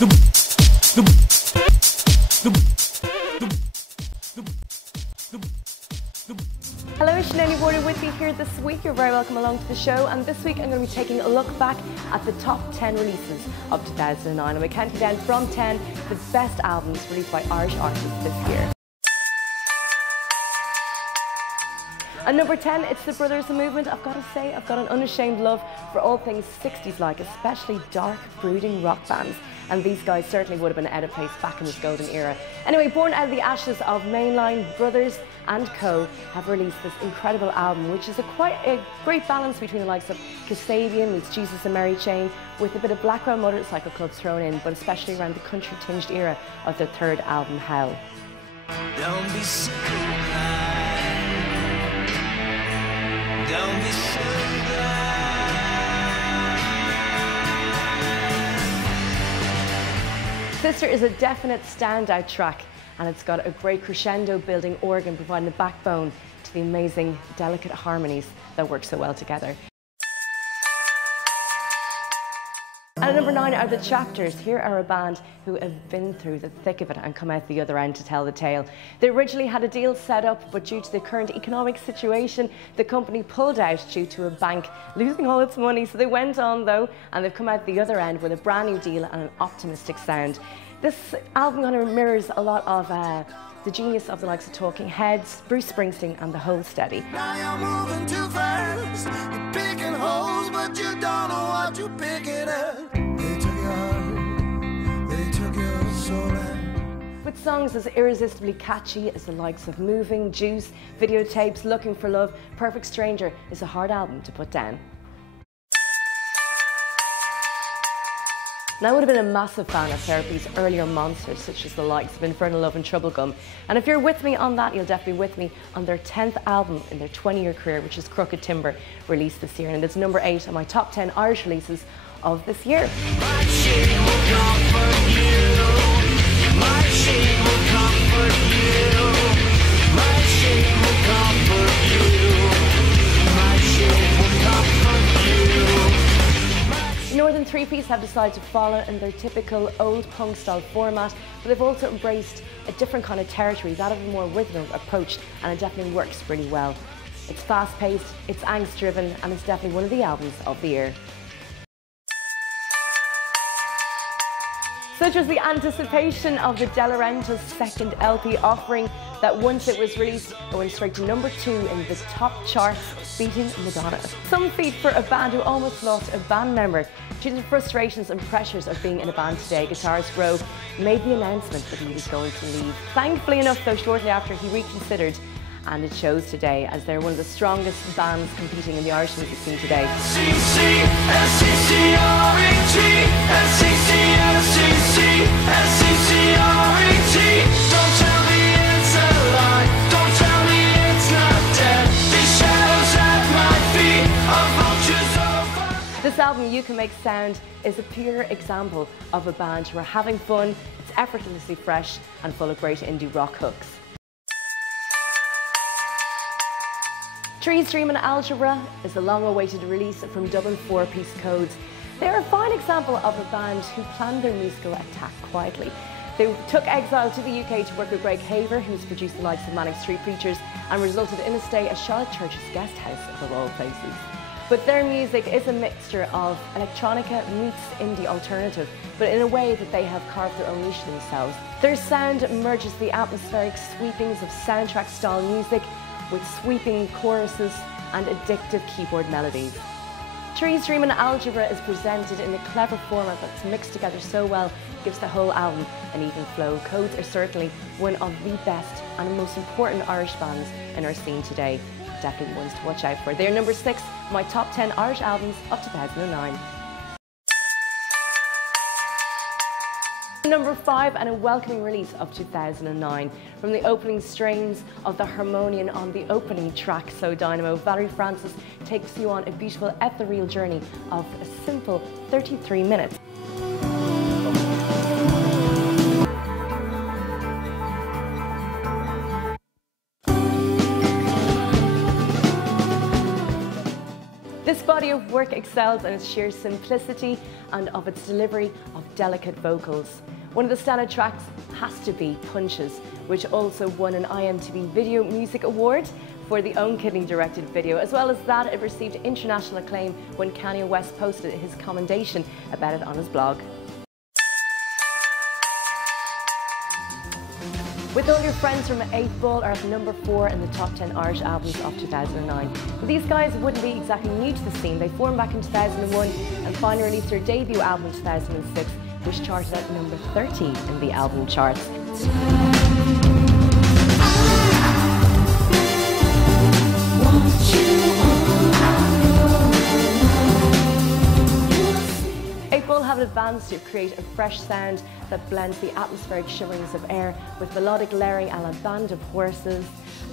Hello, Sinead Ni Mhorda with you here this week. You're very welcome along to the show, and this week I'm going to be taking a look back at the top 10 releases of 2009, and we're counting down from 10 the best albums released by Irish artists this year. At number 10, it's the Brothers Movement. I've got to say, I've got an unashamed love for all things 60s-like, especially dark, brooding rock bands. And these guys certainly would have been out of place back in this golden era. Anyway, born out of the ashes of mainline, Brothers and Co. have released this incredible album, which is quite a great balance between the likes of Kasabian meets Jesus and Mary Chain, with a bit of Blackwell Motorcycle Club thrown in, but especially around the country-tinged era of their third album, Hell. Don't be so blind. Don't be so blind. Sister is a definite standout track, and it's got a great crescendo building organ providing the backbone to the amazing, delicate harmonies that work so well together. And at number 9 are the Chapters. Here are a band who have been through the thick of it and come out the other end to tell the tale. They originally had a deal set up, but due to the current economic situation, the company pulled out due to a bank losing all its money. So they went on though, and they've come out the other end with a brand new deal and an optimistic sound. This album kind of mirrors a lot of the genius of the likes of Talking Heads, Bruce Springsteen and the Holsteady. Now you're moving too fast. You're picking holes, but you don't know what you're picking at. They took your heart, they took your soul. With songs as irresistibly catchy as the likes of Moving, Juice, Videotapes, Looking for Love, Perfect Stranger is a hard album to put down. Now, I would have been a massive fan of Therapy's earlier monsters, such as the likes of Infernal Love and Troublegum. And if you're with me on that, you'll definitely be with me on their 10th album in their 20-year career, which is Crooked Timber, released this year. And it's number 8 on my top 10 Irish releases of this year. My shade will comfort you. My shade will comfort you. My shade will comfort you. My shade will comfort you. Northern Three-Piece have decided to follow in their typical old punk style format, but they've also embraced a different kind of territory, that of a more rhythmic approach, and it definitely works really well. It's fast-paced, it's angst-driven, and it's definitely one of the albums of the year. Such was the anticipation of the De Laurentiis' second LP offering that once it was released, it went straight to number 2 in the top charts, beating Madonna. Some feat for a band who almost lost a band member. Due to the frustrations and pressures of being in a band today, guitarist Grove made the announcement that he was going to leave. Thankfully enough, though, shortly after he reconsidered, and it shows today as they're one of the strongest bands competing in the Irish music scene today. Don't tell me it's a lie. Don't tell me it's not dead. These shadows at my feet are vultures over. This album, You Can Make Sound, is a pure example of a band who are having fun, it's effortlessly fresh and full of great indie rock hooks. Trees, Dream and Algebra is a long-awaited release from Dublin 4-Piece Codes. They're a fine example of a band who planned their musical attack quietly. They took exile to the UK to work with Greg Haver, who's produced the likes of Manic Street Preachers, and resulted in a stay at Charlotte Church's guest house of all places. But their music is a mixture of electronica meets indie alternative, but in a way that they have carved their own niche themselves. Their sound merges the atmospheric sweepings of soundtrack-style music with sweeping choruses and addictive keyboard melodies. Trees, Dream and Algebra is presented in a clever format that's mixed together so well, gives the whole album an even flow. Codes are certainly one of the best and most important Irish bands in our scene today. Definitely ones to watch out for. They are number 6 on my top 10 Irish albums of 2009. Number 5, and a welcoming release of 2009. From the opening strains of the harmonium on the opening track, So Dynamo, Valerie Francis takes you on a beautiful ethereal journey of a simple 33 minutes. This body of work excels in its sheer simplicity and of its delivery of delicate vocals. One of the standout tracks has to be Punches, which also won an IMTV Video Music Award for the Own Kidney directed video. As well as that, it received international acclaim when Kanye West posted his commendation about it on his blog. With All Your Friends from 8 Ball are at number 4 in the top 10 Irish albums of 2009. But these guys wouldn't be exactly new to the scene. They formed back in 2001 and finally released their debut album in 2006, which charted at number 13 in the album charts. 8 Ball have advanced to create a fresh sound that blends the atmospheric shiverings of air with melodic layering a la Band of Horses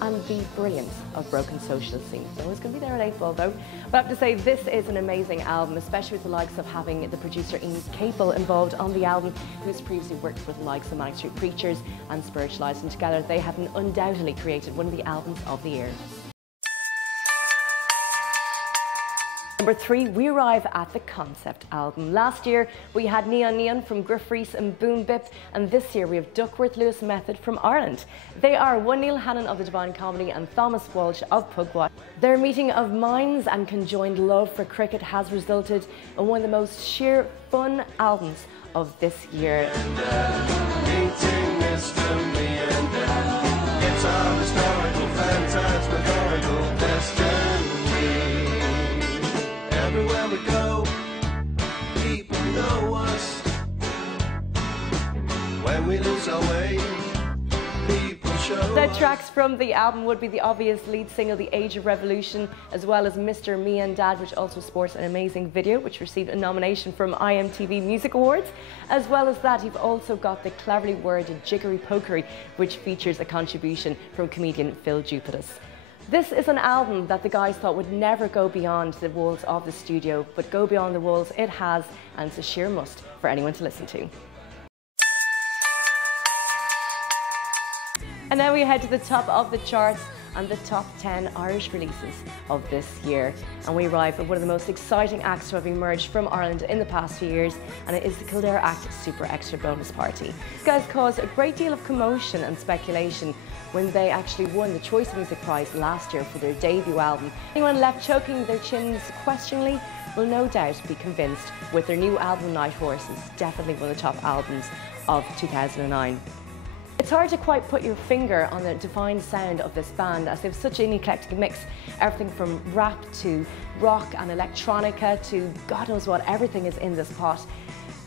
and the brilliance of broken social scenes. It's always going to be there at 8 Ball though. But I have to say, this is an amazing album, especially with the likes of having the producer Ian Capel involved on the album, who's previously worked with the likes of Manic Street Preachers and Spiritualized, and together they have undoubtedly created one of the albums of the year. Number 3, we arrive at the concept album. Last year we had Neon Neon from Griff Rhys and Boom Bip, and this year we have Duckworth Lewis Method from Ireland. They are one Neil Hannon of the Divine Comedy and Thomas Walsh of Pugwash. Their meeting of minds and conjoined love for cricket has resulted in one of the most sheer fun albums of this year. It's our historical, phantasmagorical destiny. Everywhere we go, people know us. When we lose our way, people show The tracks from the album would be the obvious lead single, The Age of Revolution, as well as Mr. Me and Dad, which also sports an amazing video, which received a nomination from IMTV Music Awards. As well as that, you've also got the cleverly worded Jiggery Pokery, which features a contribution from comedian Phil Jupitus. This is an album that the guys thought would never go beyond the walls of the studio, but go beyond the walls it has, and it's a sheer must for anyone to listen to. And now we head to the top of the charts and the top 10 Irish releases of this year. And we arrive at one of the most exciting acts to have emerged from Ireland in the past few years, and it is the Kildare Act Super Extra Bonus Party. These guys caused a great deal of commotion and speculation when they actually won the Choice Music Prize last year for their debut album. Anyone left choking their chins questioningly will no doubt be convinced with their new album Night Horses, definitely one of the top albums of 2009. It's hard to quite put your finger on the defined sound of this band, as they have such an eclectic mix, everything from rap to rock and electronica to God knows what, everything is in this pot.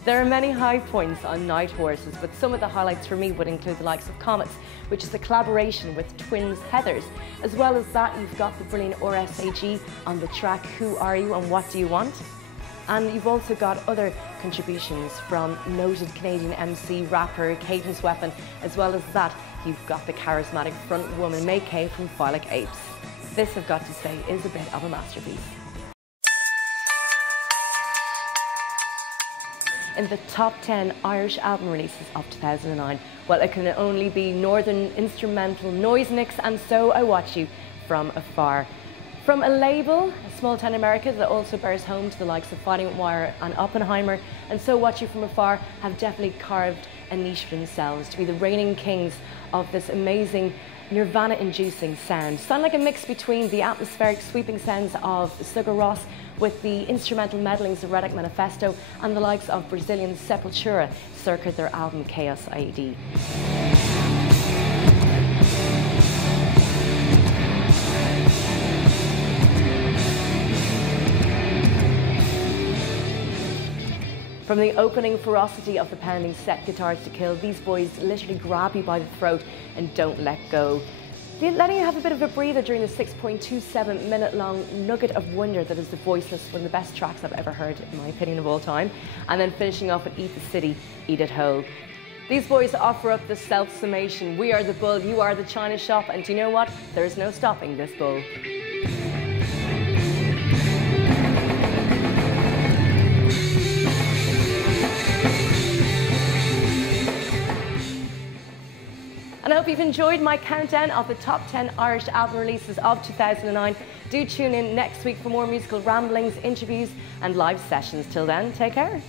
There are many high points on Night Horses, but some of the highlights for me would include the likes of Comets, which is a collaboration with twins Heathers. As well as that, you've got the brilliant RSAG on the track Who Are You and What Do You Want? And you've also got other contributions from noted Canadian MC, rapper Cadence Weapon, as well as that, you've got the charismatic front woman May Kay from Phylic Apes. This, I've got to say, is a bit of a masterpiece. In the top 10 Irish album releases of 2009, well, it can only be Northern Instrumental Noise Mix and So I Watch You from Afar. From a label, Small Town America, that also bears home to the likes of Fighting Wire and Oppenheimer, and So Watch You from Afar have definitely carved a niche for themselves to be the reigning kings of this amazing Nirvana-inducing sound. Sound like a mix between the atmospheric sweeping sounds of Sigur Rós with the instrumental medlings of Redneck Manifesto and the likes of Brazilian Sepultura circa their album Chaos IED. From the opening ferocity of the pounding set guitars to kill, these boys literally grab you by the throat and don't let go. Letting you have a bit of a breather during the 6.27 minute long nugget of wonder that is The Voiceless, one of the best tracks I've ever heard, in my opinion, of all time. And then finishing off with Eat the City, Eat It Whole. These boys offer up the self-summation. We are the bull, you are the china shop, and do you know what? There is no stopping this bull. And I hope you've enjoyed my countdown of the top 10 Irish album releases of 2009. Do tune in next week for more musical ramblings, interviews and live sessions. Till then, take care.